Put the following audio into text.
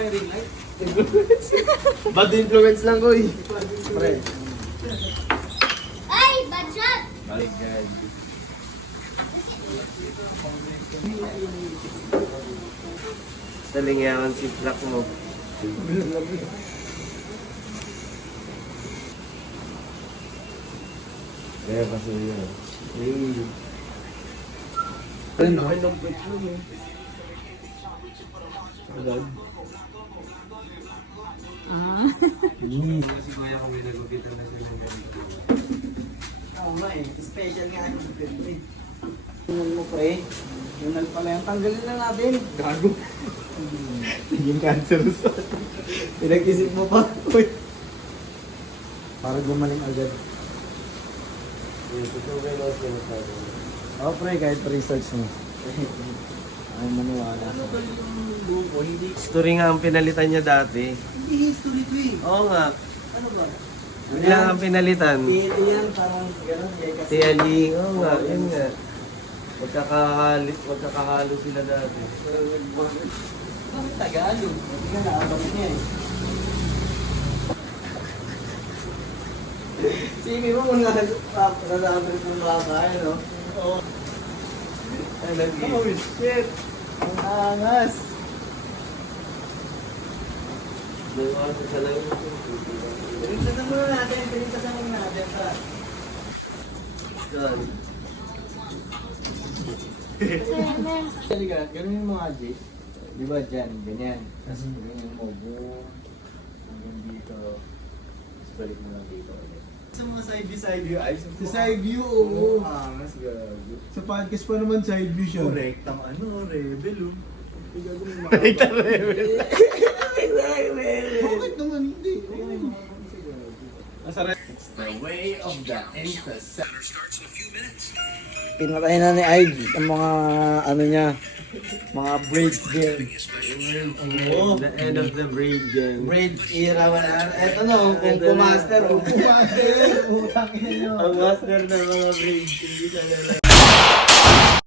nga yung ring light. Bad influence lang ko eh. Pre. Ay, bad shot! My God. Salingawan si Black mo. Kaya kasi yun. Ay, ng petrol eh. Agad. Kasi kuya kami nagupitan na siya ng ganito. Oo nga eh. Special nga yung petrol eh. Yun mo pre. Yun pala yung tanggalin na natin. Gago. Naging cancer sa Pinag-isip mo pa. Uy. Para gumaling agad. Yung tutugan mo sinasabi. Oo pre, kahit research mo. Ay maniwala. Ano ba yung buko? Hindi. History nga ang pinalitan niya dati. Hindi history ko eh. Oo nga. Ano ba? Hindi lang ang pinalitan. PLE yan, parang gano'n eh. Kasi TLE. Oo nga, yun nga. Magkakahalo sila dati. bakit Tagalog? Hindi nga naabang niya eh. Simi mo kung nasasabi kong kakain, no? Oo. Ay, lagi. Oh shit! Ang angas! Dalawa sa salamin. Pinitasan muna natin, pinitasan muna natin sa... Yan. Talaga, ganun yung mga G. Di ba dyan, ganyan. Tapos ganyan mo, boom. Hanggang dito. Tapos balik mo lang dito ulit. Sa mga side view ay Sa side view, oo. angas gago. Sa podcast pa naman side view siya. Correct ang rebel oh. Ito rebel. Bakit naman hindi? It's the way of the intercept. Pinatay na ni Ivy ang mga ano niya, mga braids game. The end of the braid game. Braids era wala. Eto no, kung master o. Master, utang ina nyo. Ang master ng mga braids, hindi sa lalaki.